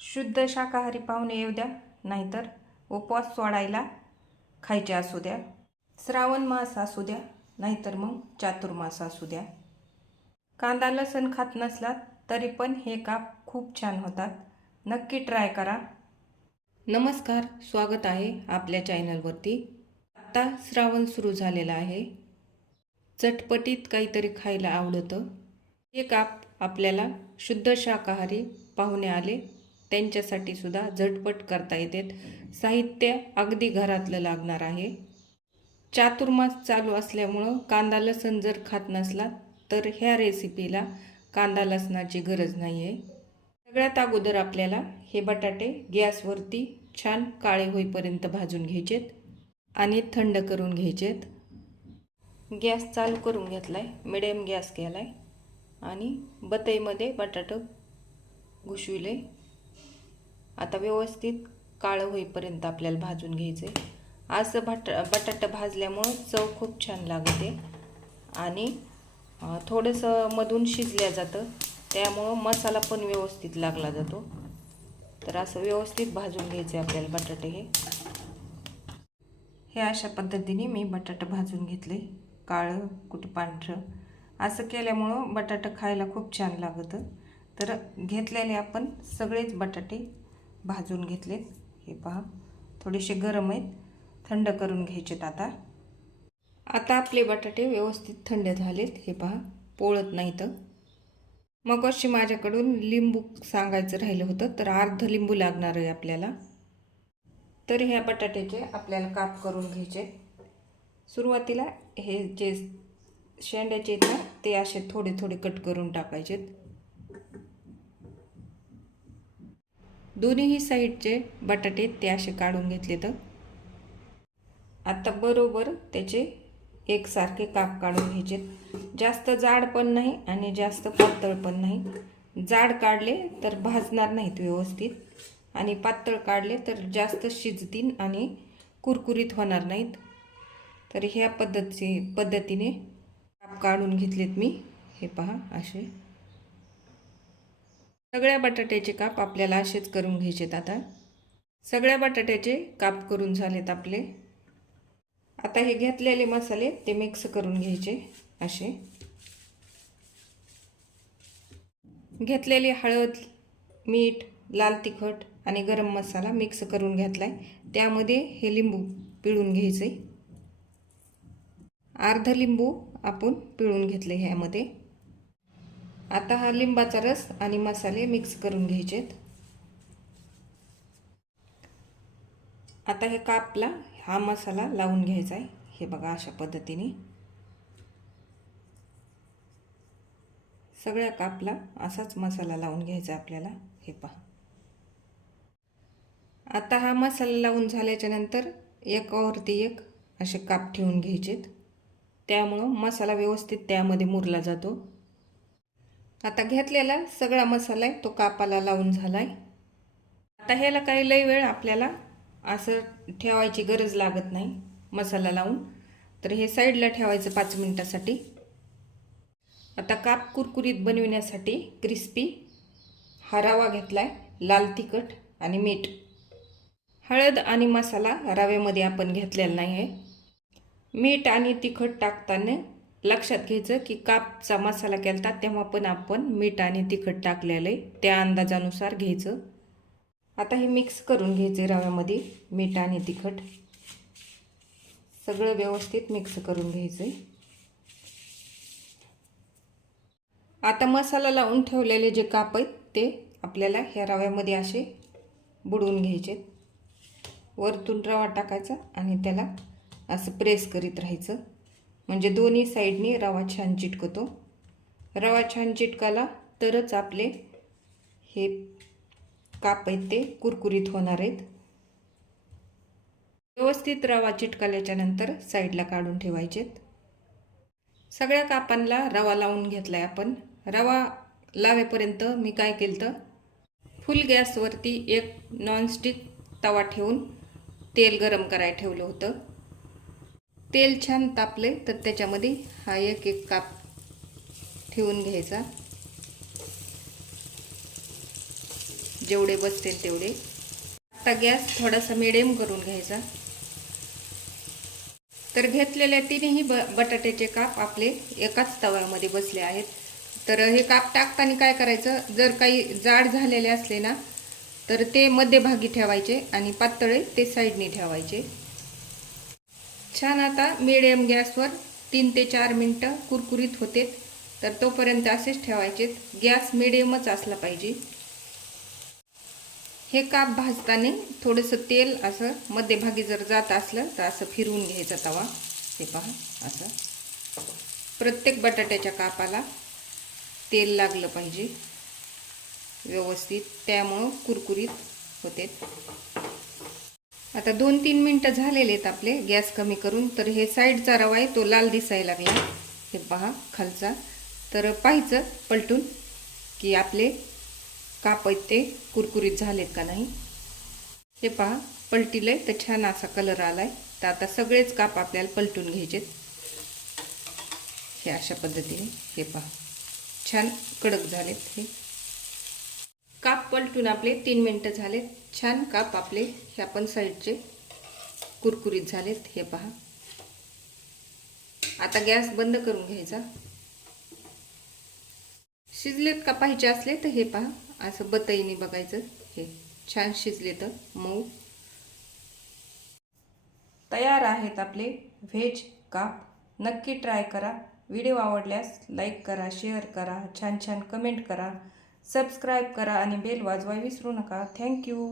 शुद्ध शाकाहारी पाहुणे येऊ द्या, नाहीतर उपवास सोडायला खायचे असू द्या, श्रावण मास असू द्या, नाहीतर मग चातुर्मास असू द्या. कांदा लसूण खात नसलात तरी पण हे काप खूप छान होतात. नक्की ट्राय करा. नमस्कार, स्वागत आहे आपल्या चॅनलवरती. आत्ता श्रावण सुरू झालेला आहे. चटपटीत काहीतरी खायला आवडतं. हे काप आपल्याला शुद्ध शाकाहारी पाहुणे आले त्यांच्यासाठी सुद्धा झटपट करता येतात. साहित्य अगदी घरातलं लागणार आहे. चातुर्मास चालू असल्यामुळं कांदा लसूण जर खात नसला तर ह्या रेसिपीला कांदा लसणाची गरज नाही आहे. सगळ्यात अगोदर आपल्याला हे बटाटे गॅसवरती छान काळे होईपर्यंत भाजून घ्यायचेत आणि थंड करून घ्यायचेत. गॅस चालू करून घेतलाय, मिडियम गॅस केलाय आणि बत्तीमध्ये बटाटे घुसविले. आता व्यवस्थित काळं होईपर्यंत आपल्याला भाजून घ्यायचे. असं बटाटा भाजल्यामुळं चव खूप छान लागते आणि थोडंसं मधून शिजल्या जातं, त्यामुळं मसाला पण व्यवस्थित लागला जातो. तर असं व्यवस्थित भाजून घ्यायचे आपल्याला बटाटे. हे अशा पद्धतीने मी बटाटा भाजून घेतले, काळं कुठं पांढरं. असं केल्यामुळं बटाटा खायला खूप छान लागतं. तर घेतलेले आपण सगळेच बटाटे भाजून घेतलेत. हे पहा, थोडेसे गरम आहेत, थंड करून घ्यायचेत. आता आपले बटाटे व्यवस्थित थंड झालेत. हे पहा, पोळत नाहीत. मग अशी माझ्याकडून लिंबू सांगायचं राहिलं होतं, तर अर्ध लिंबू लागणार आहे आपल्याला. तर ह्या बटाट्याचे आपल्याला काप करून घ्यायचे. सुरुवातीला हे जे शेंड्याचे आहेत ना, ते असे थोडे थोडे कट करून टाकायचे. दोन्हीही साईडचे बटाटे ते असे काढून घेतले. तर आता बरोबर त्याचे एकसारखे काप काढून घ्यायचे. जास्त जाड पण नाही आणि जास्त पातळ पण नाही. जाड काढले तर भाजणार नाहीत व्यवस्थित आणि पातळ काढले तर जास्त शिजतील आणि कुरकुरीत होणार नाहीत. तर ह्या पद्धतीने काप काढून घेतलेत मी. हे पहा, असे सगळ्या बटाट्याचे काप आपल्याला असेच करून घ्यायचेत. आता सगळ्या बटाट्याचे काप करून झालेत आपले. आता हे घेतलेले मसाले ते मिक्स करून घ्यायचे. असे घेतलेले हळद, मीठ, लाल तिखट आणि गरम मसाला मिक्स करून घेतलाय. त्यामध्ये हे लिंबू पिळून घ्यायचे. अर्ध लिंबू आपण पिळून घेतले ह्यामध्ये. आता हा लिंबाचा रस आणि मसाले मिक्स करून घ्यायचेत. आता हे कापला हा मसाला लावून घ्यायचा आहे. हे बघा, अशा पद्धतीने सगळ्या कापला असाच मसाला लावून घ्यायचा आपल्याला. हे पहा, आता हा मसाला लावून झाल्याच्या नंतर एकावरती एक असे काप ठेवून घ्यायचेत. त्यामुळं मसाला व्यवस्थित त्यामध्ये मुरला जातो. आता घेतलेला सगळा मसाला आहे तो कापाला लावून झालाय. आता ह्याला काही लई वेळ आपल्याला असं ठेवायची गरज लागत नाही मसाला लावून. तर हे साईडला ठेवायचं 5 मिनिटासाठी. आता काप कुरकुरीत बनविण्यासाठी क्रिस्पी हा रवा घेतलाय, लाल तिखट आणि मीठ. हळद आणि मसाला रव्यामध्ये आपण घेतलेला नाही आहे. मीठ आणि तिखट टाकताना लक्षात घ्यायचं की कापचा मसाला केलता तेव्हा पण आपण मीठ आणि तिखट टाकलेलं आहे, त्या अंदाजानुसार घ्यायचं. आता हे मिक्स करून घ्यायचे रव्यामध्ये. मीठ आणि तिखट सगळं व्यवस्थित मिक्स करून घ्यायचं. आता मसाला लावून ठेवलेले जे काप आहेत ते आपल्याला ह्या रव्यामध्ये असे बुडवून घ्यायचे. वरतून रवा टाकायचा आणि त्याला असं प्रेस करीत राहायचं, म्हणजे दोन्ही साईडनी रवा छान चिटकतो. रवा छान चिटकाला तरच आपले हे काप आहेत ते कुरकुरीत होणार आहेत. व्यवस्थित रवा चिटकाल्याच्या नंतर साईडला काढून ठेवायचेत. सगळ्या कापांना रवा लावून घेतलाय आपण. रवा लावेपर्यंत मी काय केलं तर फुल गॅसवरती एक नॉनस्टिक तवा ठेवून तेल गरम करायला ठेवलं होतं. तेल छान तापले तर त्याच्यामध्ये हा एक एक काप ठेवून घ्यायचा. जेवढे बसतील तेवढे. आता गॅस थोडासा मिडियम करून घ्यायचा. तर घेतलेल्या तिन्ही बटाट्याचे काप आपले एकाच तव्यामध्ये बसले आहेत. तर हे काप टाकताना काय करायचं, जर काही जाड झालेले असले ना तर ते मध्यभागी ठेवायचे आणि पातळे ते साईडने ठेवायचे. छान आता मिडियम गॅसवर 3 ते 4 मिनटं कुरकुरीत होते. तर तोपर्यंत असेच ठेवायचे. गॅस मिडियमच असला पाहिजे. हे काप भाजताना थोडंसं तेल असं मध्यभागी जर जात असलं तर असं फिरवून घ्यायचा तवा. हे पहा, असं प्रत्येक बटाट्याच्या कापाला तेल लागलं पाहिजे व्यवस्थित, त्यामुळं कुरकुरीत होते. आता 2-3 मिनटं झालेले आहेत आपले गॅस कमी करून. तर हे साईडचा रवा आहे तो लाल दिसायला लागला. हे पहा खालचा. तर पाहायचं पलटून की आपले काप आहेत ते कुरकुरीत झालेत का नाही. हे पहा पलटीले तर छान असा कलर आलाय. तर आता सगळेच काप आपल्याला पलटून घ्यायचेत. हे अशा पद्धतीने. हे पहा छान कडक झालेत. हे काप पलटून आपले 3 मिनटं झालेत. छान काप आपले ह्या पण साईडचे कुरकुरीत झालेत. हे पहा. आता गॅस बंद करून घ्यायचा. शिजलेत का पाहिजे असले तर हे पहा असं बतईने बघायचं. हे छान शिजले तर मऊ. तयार आहेत आपले व्हेज काप. नक्की ट्राय करा. व्हिडिओ आवडल्यास लाईक करा, शेअर करा, छान छान कमेंट करा, सबस्क्राईब करा आणि बेल वाजवायला विसरू नका. थँक्यू.